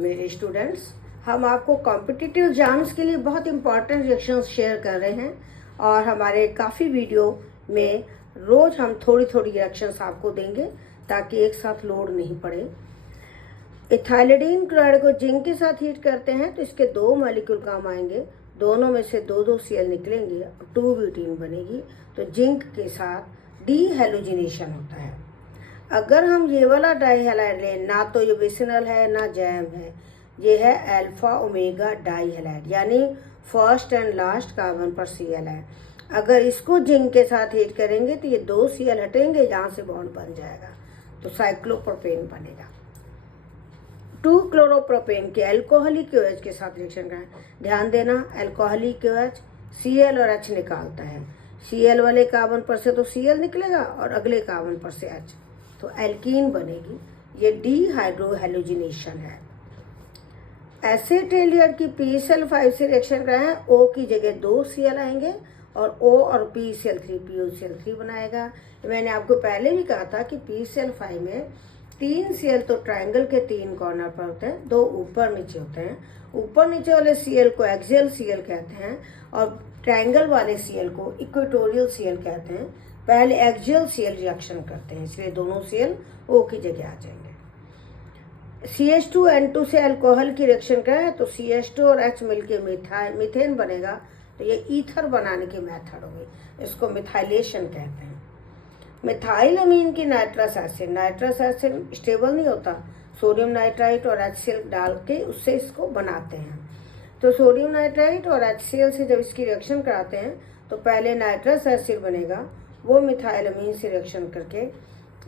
मेरे स्टूडेंट्स, हम आपको कॉम्पिटिटिव एग्जाम्स के लिए बहुत इंपॉर्टेंट रिएक्शंस शेयर कर रहे हैं और हमारे काफ़ी वीडियो में रोज़ हम थोड़ी थोड़ी रिएक्शंस आपको देंगे ताकि एक साथ लोड नहीं पड़े। इथाइलिडीन क्लोराइड को जिंक के साथ हीट करते हैं तो इसके 2 मॉलिक्यूल काम आएंगे, दोनों में से 2 Cl निकलेंगे, 2 ब्यूटीन बनेगी। तो जिंक के साथ डी हेलोजिनेशन होता है। अगर हम ये वाला डाई हैलाइड लें, ना तो ये विसिनल है ना जैम है, ये है अल्फा ओमेगा डाई हैलाइड, यानी फर्स्ट एंड लास्ट कार्बन पर Cl है। अगर इसको जिंक के साथ हीट करेंगे तो ये 2 Cl हटेंगे, यहाँ से बॉन्ड बन जाएगा तो साइक्लोप्रोपेन बनेगा। 2 क्लोरोप्रोपेन के अल्कोहलिक OH के साथ रिएक्शन का है। ध्यान देना, अल्कोहलिक OH Cl और H निकालता है। Cl वाले कार्बन पर से तो Cl निकलेगा और अगले कार्बन पर से H, तो एल्कीन बनेगी। ये डी हाइड्रो हेलोजिनेशन है। एसिटेलियर की PCl5 से रिएक्शन का है, O की जगह 2 Cl आएंगे और O और PCl3 POCl3 बनाएगा। मैंने आपको पहले भी कहा था कि PCl5 में 3 Cl तो ट्रायंगल के 3 कॉर्नर पर होते हैं, 2 ऊपर नीचे होते हैं। ऊपर नीचे वाले Cl को एक्सियल Cl कहते हैं और ट्रायंगल वाले Cl को इक्वेटोरियल Cl कहते हैं। पहले एक्सियल Cl रिएक्शन करते हैं, इसलिए दोनों Cl O की जगह आ जाएंगे। CH2N2 से अल्कोहल की रिएक्शन का है तो CH2 और H मिलके मीथेन बनेगा, तो ये ईथर बनाने की मेथड होगी, इसको मिथाइलेशन कहते हैं। मिथाइल अमीन की नाइट्रस एसिड स्टेबल नहीं होता, सोडियम नाइट्राइट और HCl डाल के उससे इसको बनाते हैं। तो सोडियम नाइट्राइट और HCl से जब इसकी रिएक्शन कराते हैं तो पहले नाइट्रस एसिड बनेगा, वो मिथाइल अमीन से रिएक्शन करके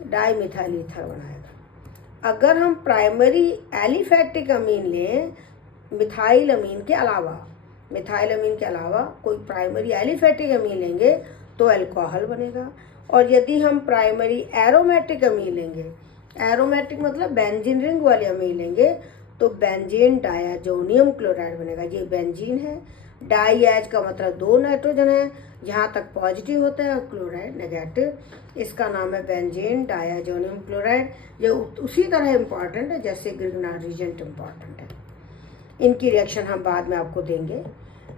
डाई मिथाइल ईथर बनाएगा। अगर हम प्राइमरी एलिफैटिक अमीन लें मिथाइल अमीन के अलावा कोई प्राइमरी एलिफैटिक अमीन लेंगे तो अल्कोहल बनेगा। और यदि हम प्राइमरी एरोमेटिक अमीन लेंगे, एरोमेटिक मतलब बेंजीन रिंग वाले अमीन लेंगे, तो बेंजीन डायाजोनियम क्लोराइड बनेगा। ये बेंजीन है, डाई एच का मतलब 2 नाइट्रोजन है, जहाँ तक पॉजिटिव होता है और क्लोराइड नेगेटिव, इसका नाम है बेंजीन डायाजोनियम क्लोराइड। ये उसी तरह इम्पॉर्टेंट है जैसे ग्रिग्नार्ड रीजेंट इम्पॉर्टेंट है। इनकी रिएक्शन हम बाद में आपको देंगे।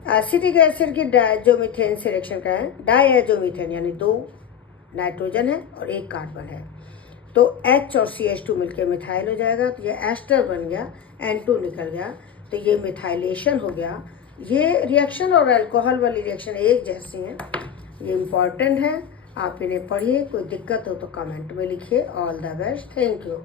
एसिटिक एसिड की डायजोमीथेन से रिएक्शन का है, डायजोमीथेन यानी 2 नाइट्रोजन है और 1 कार्बन है, तो H और CH2 मिलकर मिथाइल हो जाएगा, तो ये एस्टर बन गया, N2 निकल गया, तो ये मिथाइलेशन हो गया। ये रिएक्शन और अल्कोहल वाली रिएक्शन एक जैसी हैं, ये इम्पॉर्टेंट है, आप इन्हें पढ़िए। कोई दिक्कत हो तो कमेंट में लिखिए। All the best, thank you.